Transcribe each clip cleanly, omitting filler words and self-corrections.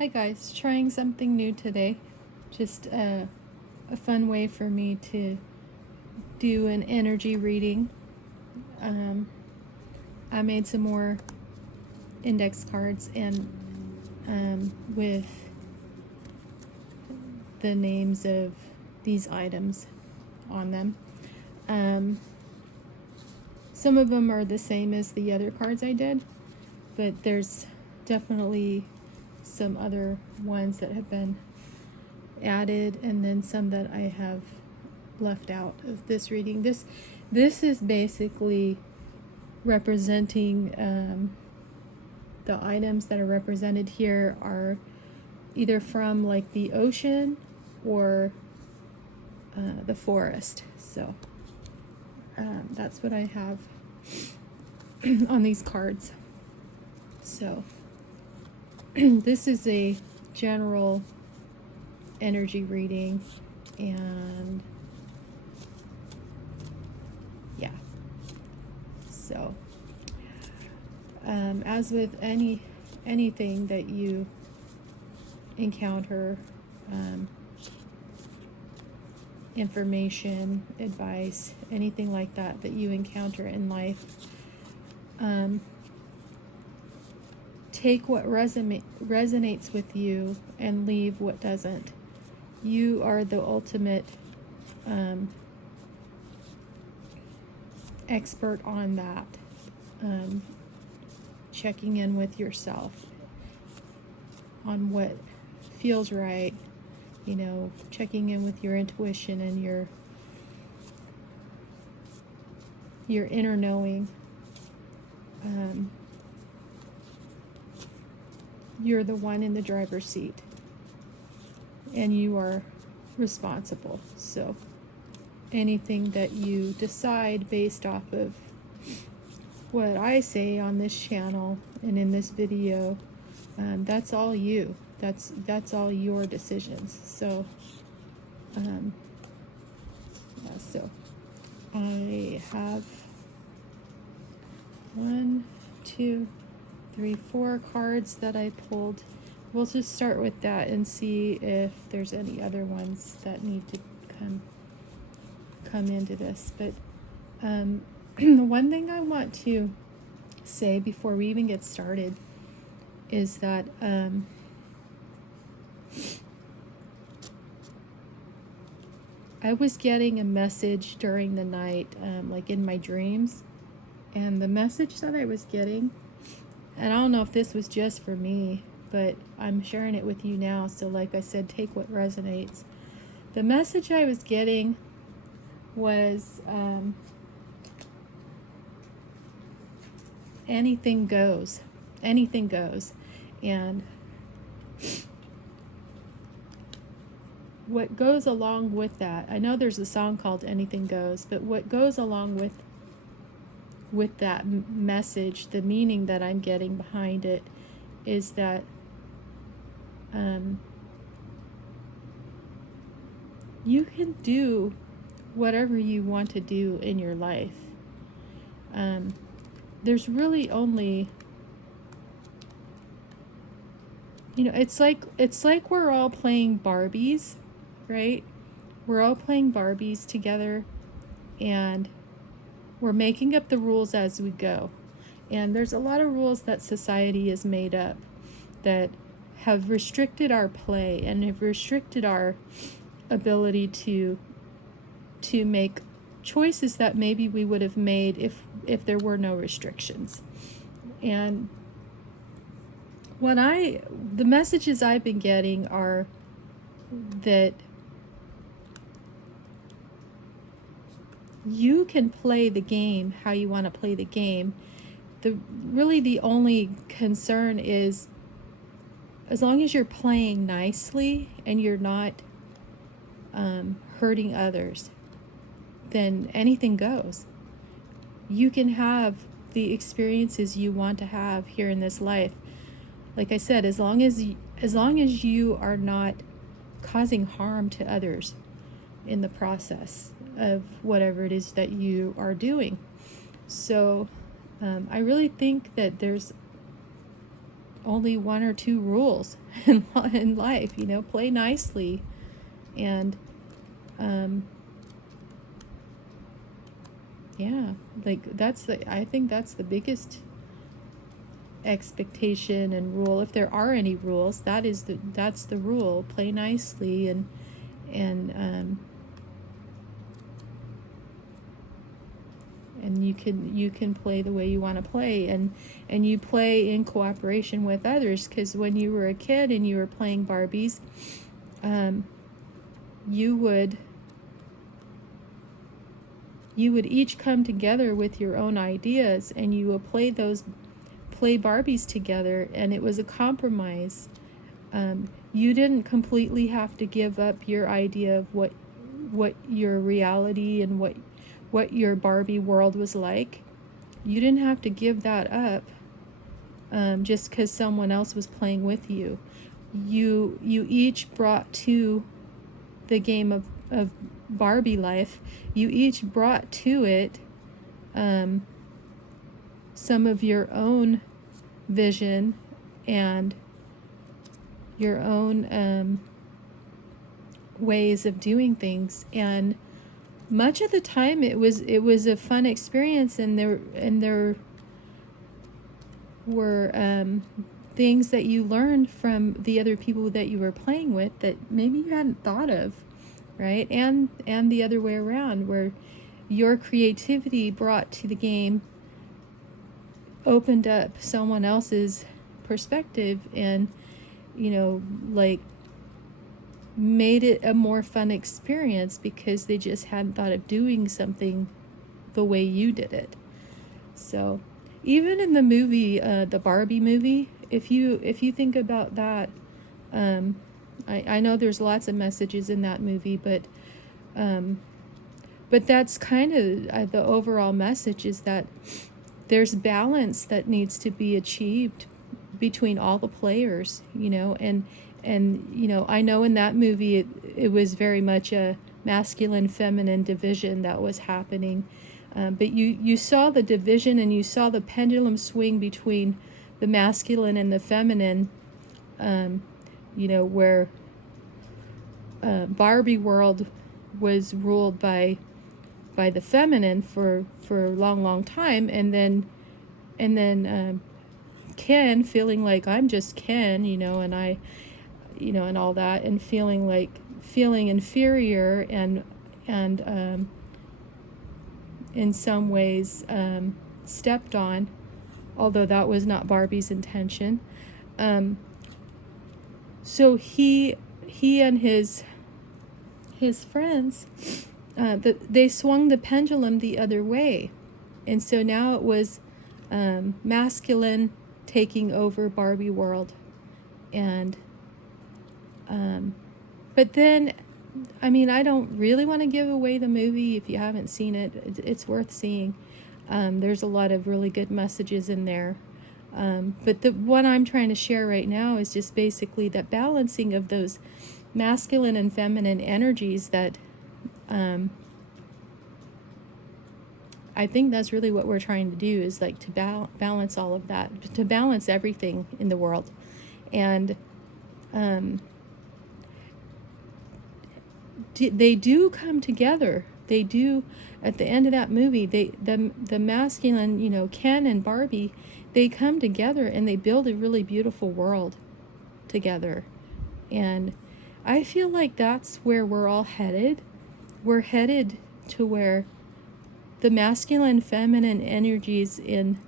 Hi guys, trying something new today. Just a fun way for me to do an energy reading. I made some more index cards and with the names of these items on them. Some of them are the same as the other cards I did, but there's definitely some other ones that have been added, and then some that I have left out of this reading. This is basically representing the items that are represented here are either from like the ocean or the forest. So that's what I have on these cards. So this is a general energy reading, and yeah, so as with anything that you encounter, information, advice, anything like that you encounter in life, take what resonates with you and leave what doesn't. You are the ultimate expert on that. Checking in with yourself on what feels right, checking in with your intuition and your inner knowing. You're the one in the driver's seat, and you are responsible. So anything that you decide based off of what I say on this channel and in this video, that's all you. That's all your decisions. So yeah, so I have 1, 2, 3, 4 cards that I pulled. We'll just start with that and see if there's any other ones that need to come into this. But the one thing I want to say before we even get started is that I was getting a message during the night, like in my dreams, and the message that I was getting, and I don't know if this was just for me, but I'm sharing it with you now. So like I said, take what resonates. The message I was getting was anything goes. Anything goes. And what goes along with that, I know there's a song called Anything Goes, but what goes along with that message, the meaning that I'm getting behind it, is that you can do whatever you want to do in your life. There's really only, it's like we're all playing Barbies, right? We're all playing Barbies together, and we're making up the rules as we go. And there's a lot of rules that society has made up that have restricted our play and have restricted our ability to make choices that maybe we would have made if there were no restrictions. And the messages I've been getting are that you can play the game how you want to play the game. The only concern is, as long as you're playing nicely and you're not hurting others, then anything goes. You can have the experiences you want to have here in this life. Like I said, as long as you are not causing harm to others in the process of whatever it is that you are doing. So I really think that there's only one or two rules in life, play nicely. And yeah, like I think that's the biggest expectation and rule, if there are any rules. That's the rule. Play nicely, and you can play the way you want to play, and you play in cooperation with others, because when you were a kid and you were playing Barbies, you would each come together with your own ideas, and you would play Barbies together, and it was a compromise. You didn't completely have to give up your idea of what your reality and what your Barbie world was like. You didn't have to give that up just because someone else was playing with you. You each brought to the game of Barbie life, you each brought to it some of your own vision and your own ways of doing things. And much of the time it was a fun experience, and there were things that you learned from the other people that you were playing with that maybe you hadn't thought of, right? And the other way around, where your creativity brought to the game opened up someone else's perspective, and like made it a more fun experience because they just hadn't thought of doing something the way you did it. So even in the movie, the Barbie movie, if you think about that, I know there's lots of messages in that movie, but that's kind of the overall message, is that there's balance that needs to be achieved between all the players, and I know in that movie it was very much a masculine feminine division that was happening, but you saw the division, and you saw the pendulum swing between the masculine and the feminine, where Barbie world was ruled by the feminine for a long time, and then Ken feeling like I'm just Ken, and I, and all that, and feeling inferior and in some ways stepped on, although that was not Barbie's intention. So he and his friends, they swung the pendulum the other way, and so now it was masculine taking over Barbie world, and but then, I don't really want to give away the movie. If you haven't seen it, it's worth seeing. There's a lot of really good messages in there. But the one I'm trying to share right now is just basically that balancing of those masculine and feminine energies that I think that's really what we're trying to do, is like to balance all of that, to balance everything in the world. And they do come together. They do, at the end of that movie, the masculine, Ken and Barbie, they come together and they build a really beautiful world together. And I feel like that's where we're all headed. We're headed to where the masculine feminine energies in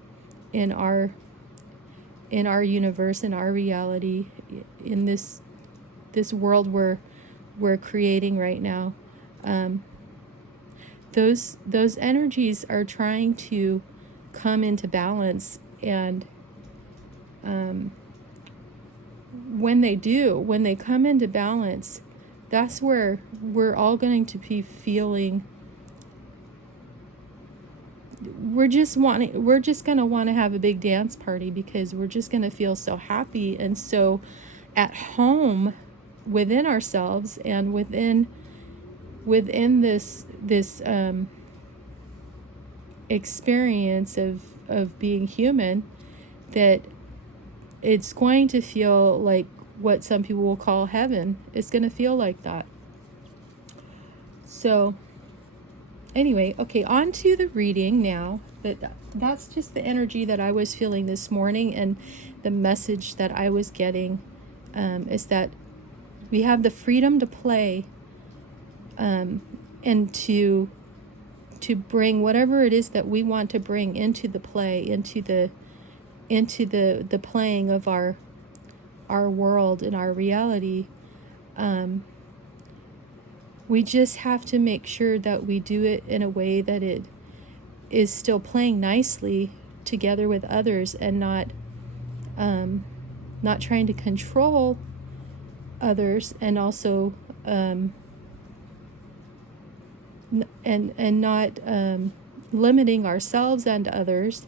our universe, in our reality, in this world we're creating right now, those energies are trying to come into balance, and when they come into balance, that's where we're all going to be feeling, we're just going to want to have a big dance party, because we're just going to feel so happy and so at home within ourselves, and within this experience of being human, that it's going to feel like what some people will call heaven. It's going to feel like that. So anyway, okay, on to the reading now. But that's just the energy that I was feeling this morning, and the message that I was getting is that we have the freedom to play, and to bring whatever it is that we want to bring into the play, into the playing of our world and our reality. We just have to make sure that we do it in a way that it is still playing nicely together with others, and not trying to control others, and also and not limiting ourselves and others,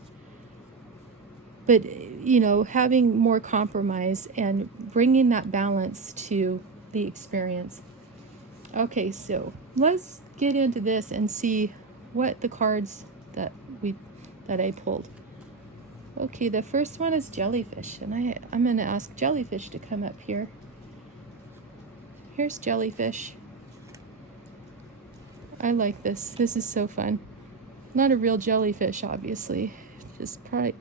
but having more compromise and bringing that balance to the experience. Okay, so let's get into this and see what the cards that I pulled. Okay, the first one is jellyfish, and I'm going to ask jellyfish to come up here. Here's jellyfish. I like this. This is so fun. Not a real jellyfish, obviously. Just probably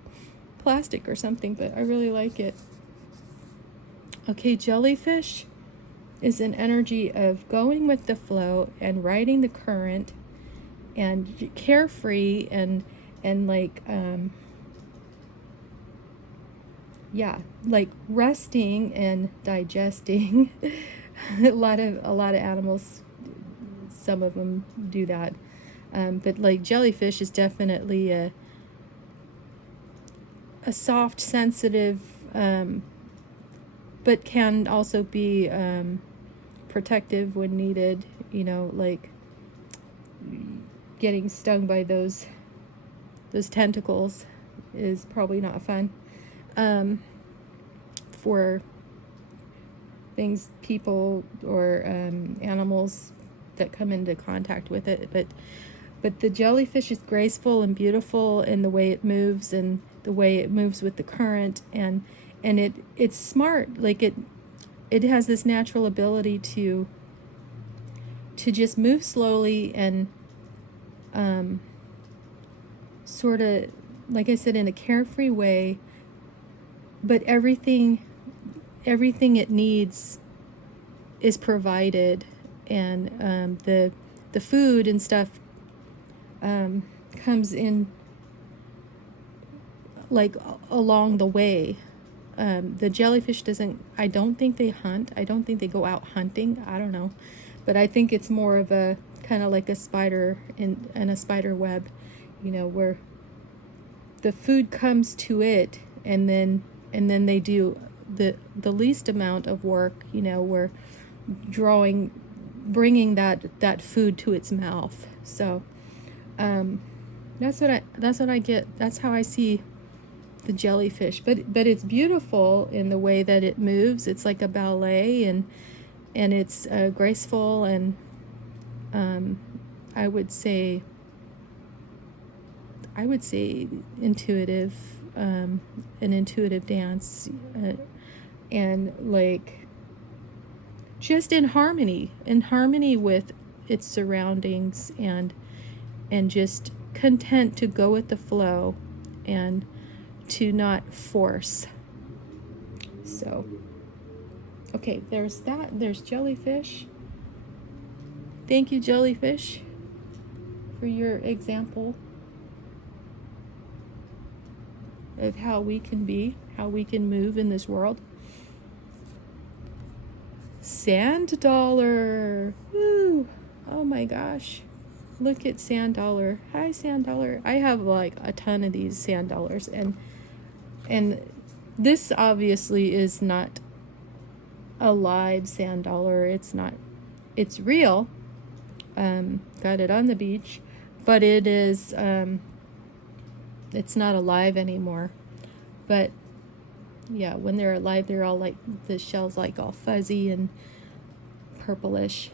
plastic or something, but I really like it. Okay, jellyfish is an energy of going with the flow and riding the current, and carefree, and like like resting and digesting. a lot of animals, some of them do that, but like jellyfish is definitely a soft, sensitive, but can also be protective when needed. Like getting stung by those tentacles is probably not fun for things, people, or animals that come into contact with it. But the jellyfish is graceful and beautiful in the way it moves, and the way it moves with the current, and it's smart. Like it has this natural ability to just move slowly, and sort of, like I said, in a carefree way, but everything it needs is provided, and the food and stuff comes in like along the way. The jellyfish I don't think they hunt. I don't think they go out hunting. I don't know. But I think it's more of a kind of like a spider in a spider web, where the food comes to it, and then they do the least amount of work, where bringing that food to its mouth. So that's what I get. That's how I see the jellyfish. But it's beautiful in the way that it moves. It's like a ballet, and it's graceful, and I would say intuitive, an intuitive dance, and like just in harmony with its surroundings, and just content to go with the flow, and to not force. So okay, there's that. There's jellyfish. Thank you, jellyfish, for your example of how we can move in this world. Sand dollar. Woo! Oh my gosh. Look at sand dollar. Hi, sand dollar. I have like a ton of these sand dollars, and this obviously is not a live sand dollar. It's not. It's real. Got it on the beach, but it is. It's not alive anymore. But yeah, when they're alive, they're all like, the shell's like all fuzzy and purplish.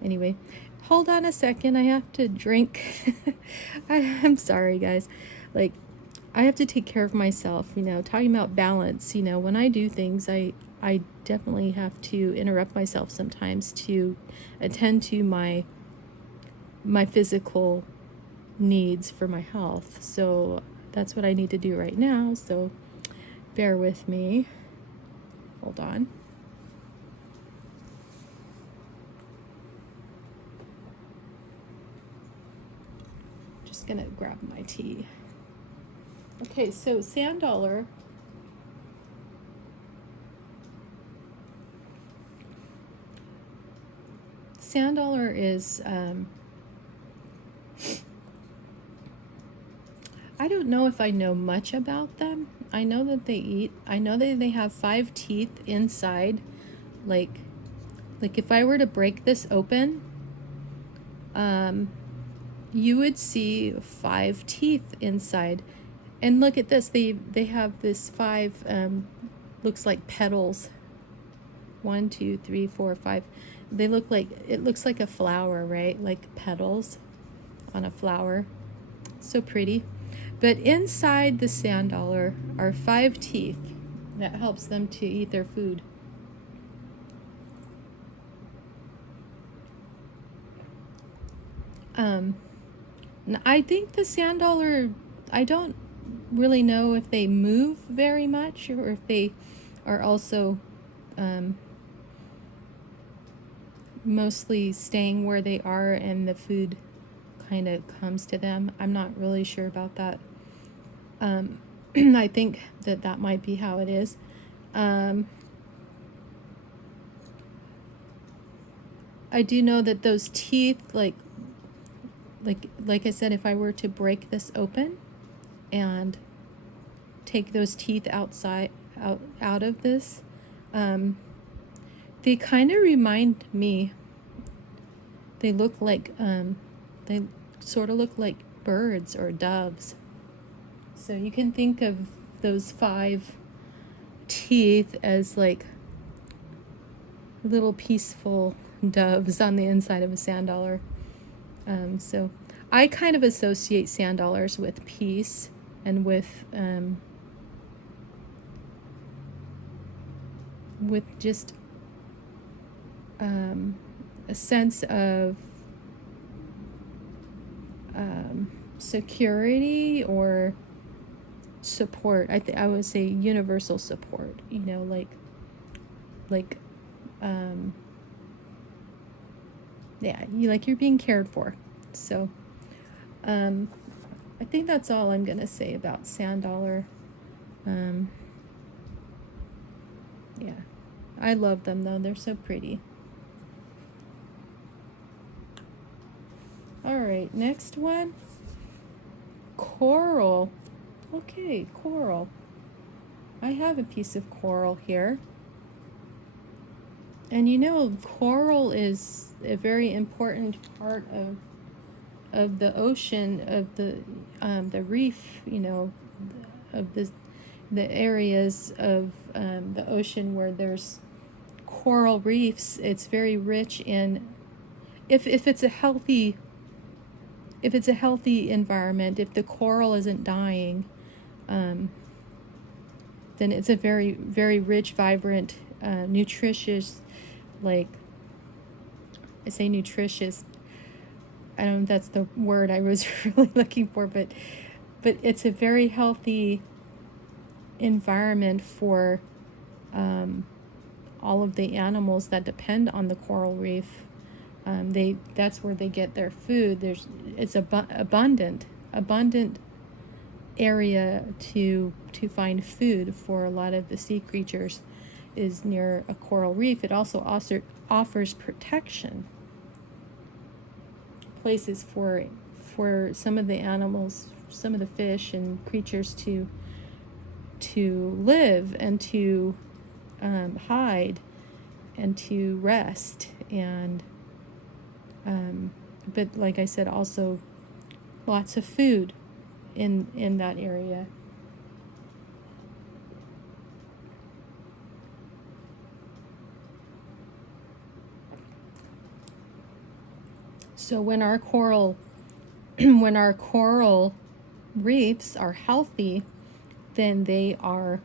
Anyway, hold on a second. I have to drink. I'm sorry, guys. Like, I have to take care of myself, talking about balance, when I do things, I definitely have to interrupt myself sometimes to attend to my physical needs for my health. So that's what I need to do right now. So bear with me. Hold on. Just gonna grab my tea. Okay, so sand dollar. Sand dollar is, I don't know if I know much about them. I know that they eat. I know that they have 5 teeth inside. Like if I were to break this open, you would see 5 teeth inside. And look at this. They have this 5, looks like petals. 1, 2, 3, 4, 5. They look like, it looks like a flower, right? Like petals on a flower. So pretty. But inside the sand dollar are 5 teeth. That helps them to eat their food. I think the sand dollar, I don't really know if they move very much or if they are also mostly staying where they are and the food kind of comes to them. I'm not really sure about that. I think that might be how it is. I do know that those teeth, like I said, if I were to break this open and take those teeth out of this, they kind of remind me. They look like they sort of look like birds or doves. So you can think of those 5 teeth as like little peaceful doves on the inside of a sand dollar. So I kind of associate sand dollars with peace and with just a sense of security or support. I would say universal support, yeah, you're being cared for. So I think that's all I'm gonna say about sand dollar. Yeah, I love them though, they're so pretty. All right, next one, coral. Okay, coral. I have a piece of coral here. And coral is a very important part of the ocean, of the reef, of the areas of the ocean where there's coral reefs. It's very rich in, if it's a healthy environment, if the coral isn't dying, then it's a very, very rich, vibrant, nutritious, I say nutritious, I don't know if that's the word I was really looking for, but it's a very healthy environment for all of the animals that depend on the coral reef. That's where they get their food. It's abundant area to find food for a lot of the sea creatures is near a coral reef. It also offers protection, places for some of the animals, some of the fish and creatures to live and to hide and to rest, and but like I said, also lots of food in that area. So when our coral reefs are healthy, then they are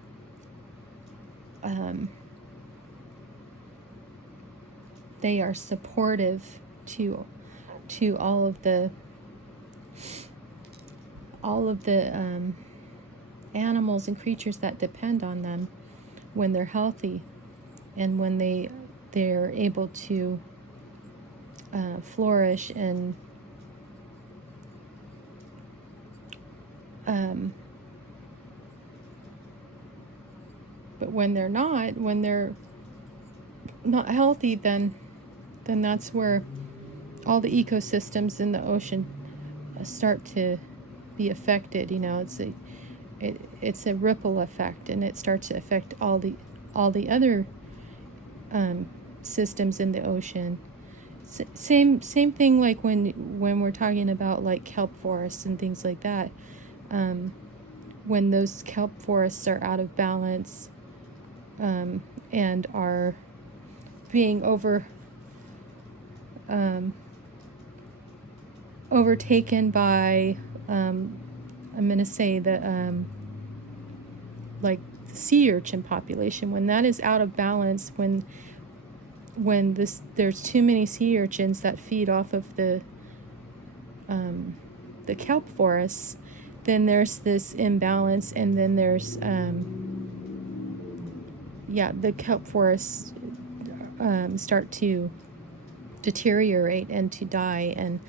supportive to all of the animals and creatures that depend on them when they're healthy, and when they're able to flourish and but when they're not healthy, then that's where all the ecosystems in the ocean start to be affected. It's a ripple effect, and it starts to affect all the other systems in the ocean. Same thing like when we're talking about like kelp forests and things like that. When those kelp forests are out of balance, and are being overtaken by I'm going to say the like the sea urchin population, when that is out of balance, when there's too many sea urchins that feed off of the kelp forests, then there's this imbalance, and then there's the kelp forests start to deteriorate and to die, and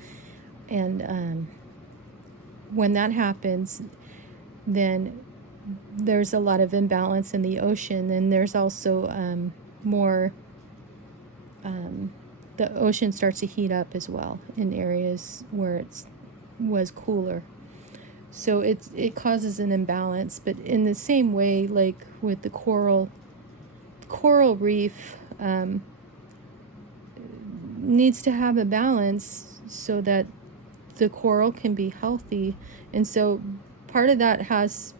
when that happens, then there's a lot of imbalance in the ocean, and there's also more the ocean starts to heat up as well in areas where was cooler. So it causes an imbalance. But in the same way, like with the coral reef needs to have a balance so that the coral can be healthy. And so part of that has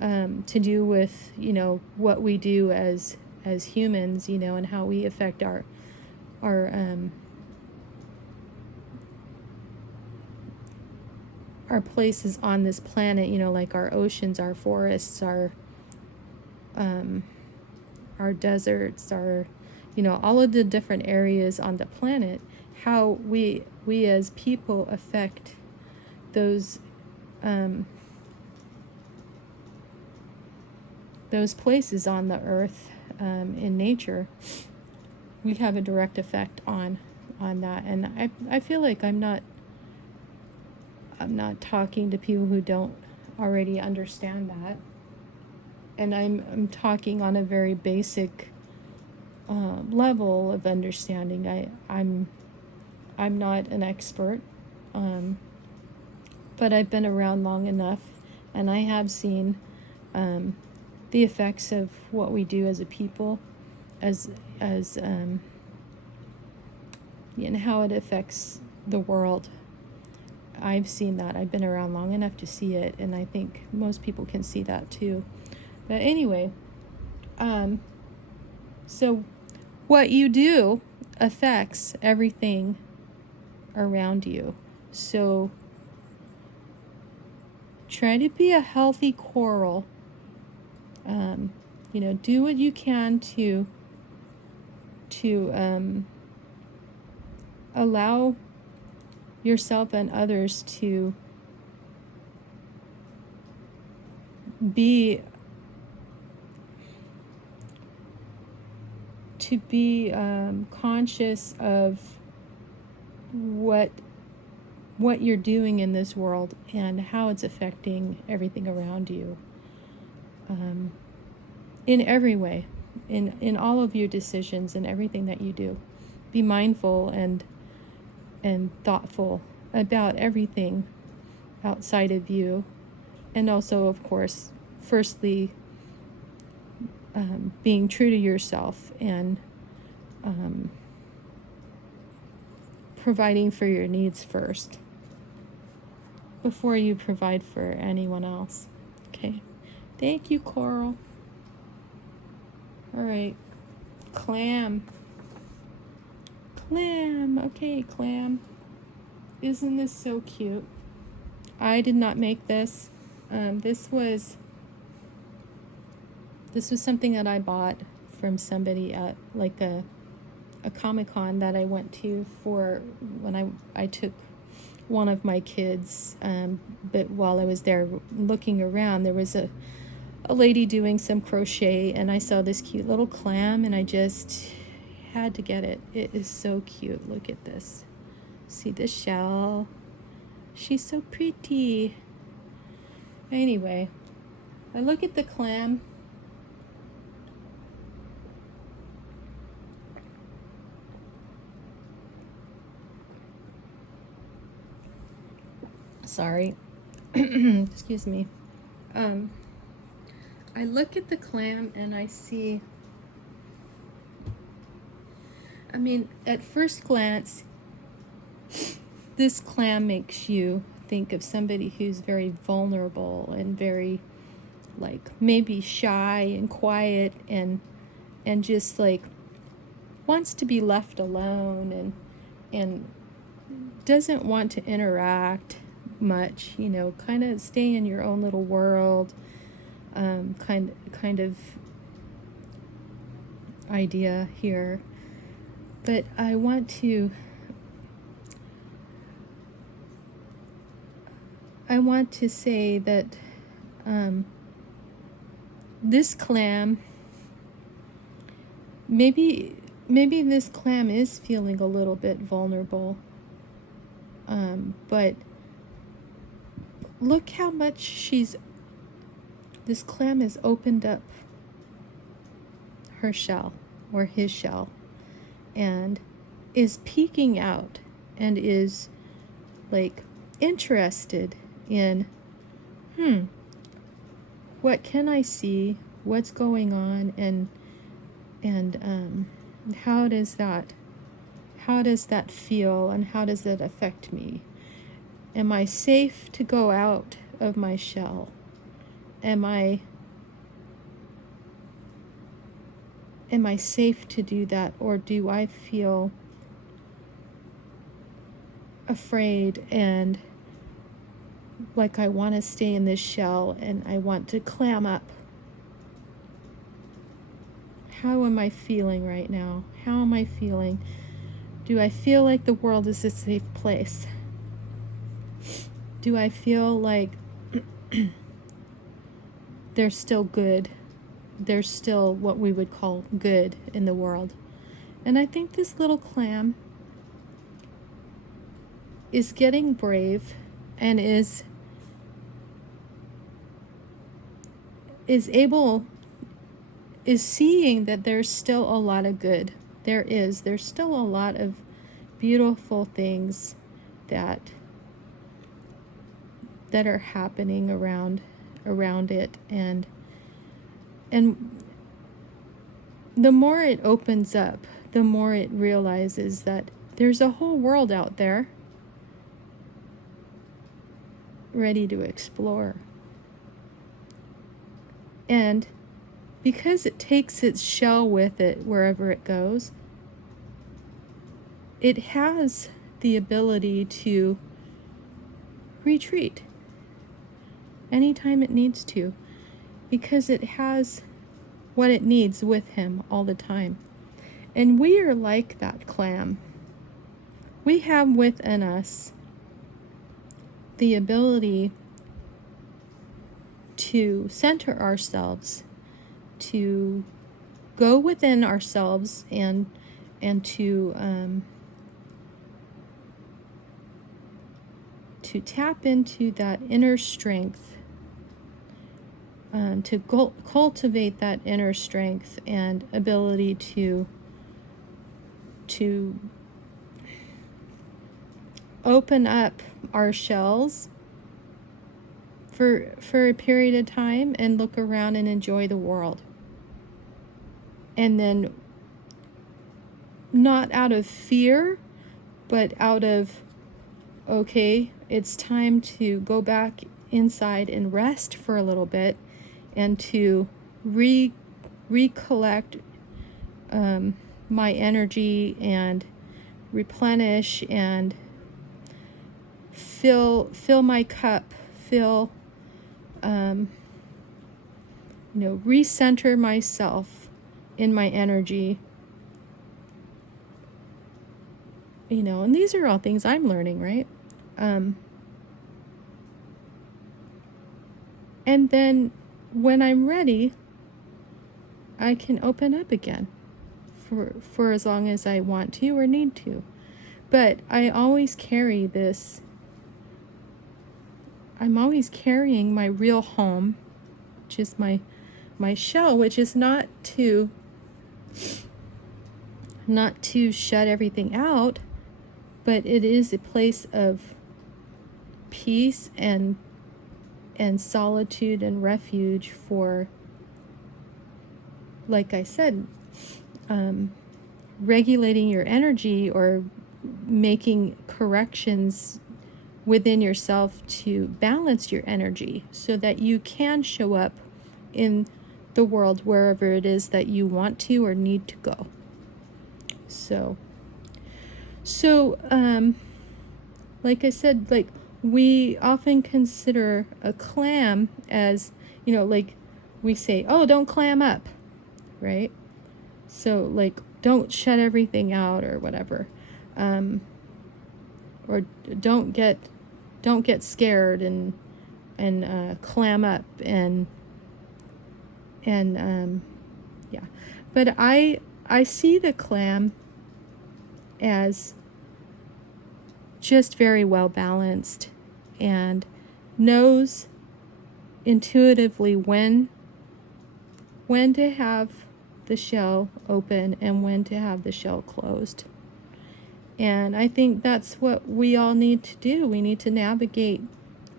to do with what we do as humans, and how we affect our places on this planet, like our oceans, our forests, our deserts, our all of the different areas on the planet, how we as people affect those places on the earth in nature. We have a direct effect on that, and I feel like I'm not talking to people who don't already understand that, and I'm talking on a very basic level of understanding. I'm not an expert, but I've been around long enough, and I have seen the effects of what we do as a people, and how it affects the world. I've seen that. I've been around long enough to see it, and I think most people can see that too. But anyway, so what you do affects everything around you. So try to be a healthy coral. Do what you can to allow yourself and others to be conscious of what you're doing in this world and how it's affecting everything around you, in every way, in all of your decisions and everything that you do. Be mindful and thoughtful about everything outside of you, and also, of course, firstly, being true to yourself and providing for your needs first before you provide for anyone else. Okay. Thank you, Coral. All right. Clam. Okay, Clam. Isn't this so cute? I did not make this. This was something that I bought from somebody at like a Comic-Con that I went to for when I took one of my kids. But while I was there looking around, there was a lady doing some crochet, and I saw this cute little clam, and I just had to get it. It is so cute. Look at this. See the shell? She's so pretty. Anyway, I look at the clam. Sorry. Excuse me. I look at the clam and I see, I mean, at first glance, this clam makes you think of somebody who's very vulnerable and very, like, maybe shy and quiet and just like wants to be left alone and doesn't want to interact much, you know, kind of stay in your own little world, kind of idea here. But I want to say that this clam, maybe this clam is feeling a little bit vulnerable, but look how much this clam has opened up her shell or his shell and is peeking out and is like interested in, what can I see? What's going on? And how does that feel, and how does that affect me? Am I safe to go out of my shell? Am I safe to do that, or do I feel afraid and like I want to stay in this shell and I want to clam up? How am I feeling right now? How am I feeling? Do I feel like the world is a safe place? Do I feel like there's still good? There's still what we would call good in the world. And I think this little clam is getting brave and is seeing that there's still a lot of good. There's still a lot of beautiful things that are happening around it, and the more it opens up, the more it realizes that there's a whole world out there ready to explore. And because it takes its shell with it wherever it goes, it has the ability to retreat anytime it needs to, because it has what it needs with him all the time. And we are like that clam. We have within us the ability to center ourselves, to go within ourselves and to tap into that inner strength, to cultivate that inner strength and ability to open up our shells for a period of time and look around and enjoy the world. And then, not out of fear, but out of, okay, it's time to go back inside and rest for a little bit and to recollect my energy and replenish and fill my cup, fill, recenter myself in my energy. And these are all things I'm learning, right? And then when I'm ready, I can open up again for as long as I want to or need to. But I always carry this. I'm always carrying my real home, which is my shell, which is not to shut everything out, but it is a place of peace and solitude and refuge for, like I said, regulating your energy or making corrections within yourself to balance your energy so that you can show up in the world wherever it is that you want to or need to go. So like I said, like we often consider a clam as, like we say, oh, don't clam up, right? So like, don't shut everything out or whatever. Or don't get scared and clam up and yeah. But I see the clam as just very well balanced and knows intuitively when to have the shell open and when to have the shell closed. And I think that's what we all need to do. We need to navigate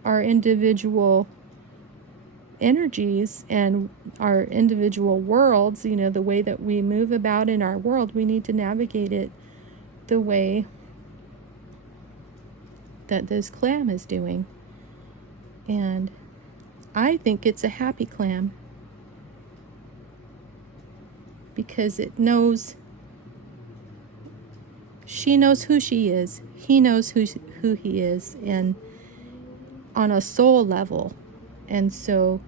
our individual energies and our individual worlds, the way that we move about in our world. We need to navigate it the way that this clam is doing. And I think it's a happy clam because it knows, she knows who she is, he knows who he is, and on a soul level. And so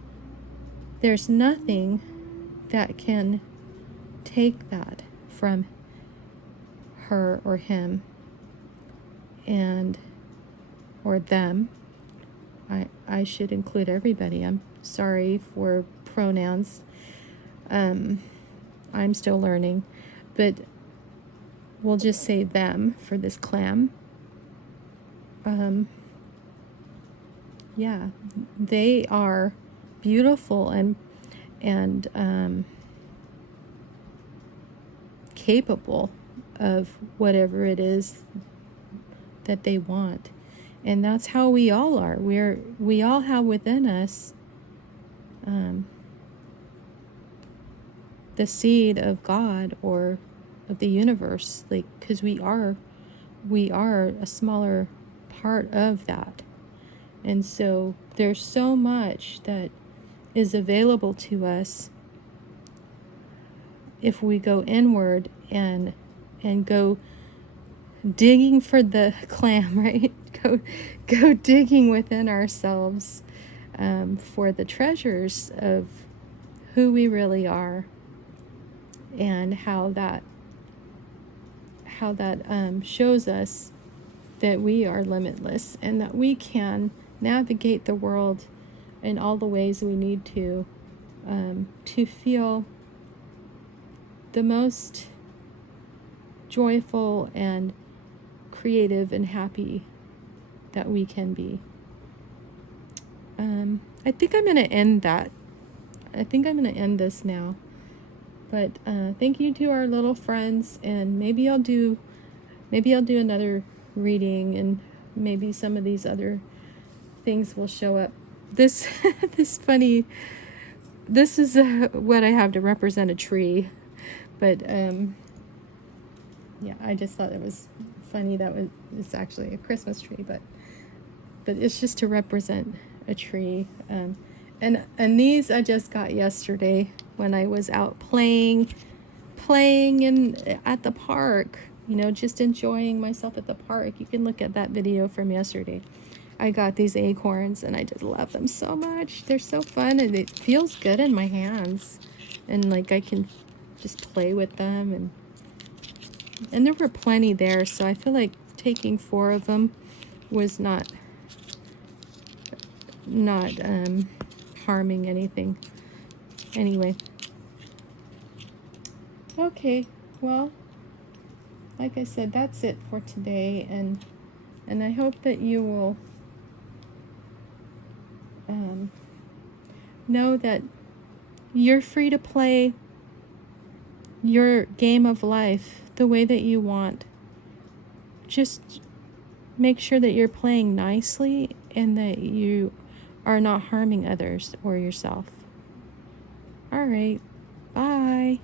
there's nothing that can take that from her or him or them. I should include everybody. I'm sorry for pronouns. I'm still learning, but we'll just say them for this clam. Yeah, they are beautiful and capable of whatever it is that they want. And that's how we all are. We all have within us the seed of God or of the universe, like, because we are a smaller part of that. And so there's so much that is available to us if we go inward and go digging for the clam, right? Go digging within ourselves for the treasures of who we really are and how that shows us that we are limitless and that we can navigate the world in all the ways we need to feel the most joyful and creative and happy that we can be. I think I'm going to end that. I think I'm going to end this now. But thank you to our little friends, and maybe I'll do another reading, and maybe some of these other things will show up. This is what I have to represent a tree, but yeah, I just thought it was funny that it's actually a Christmas tree, but it's just to represent a tree. And these I just got yesterday when I was out playing at the park, just enjoying myself at the park. You can look at that video from yesterday. I got these acorns and I just love them so much. They're so fun and it feels good in my hands. And like I can just play with them, and there were plenty there, so I feel like taking 4 of them was not harming anything. Anyway. Okay, well, like I said, that's it for today, and I hope that you will know that you're free to play your game of life the way that you want. Just make sure that you're playing nicely and that you are not harming others or yourself. All right, bye.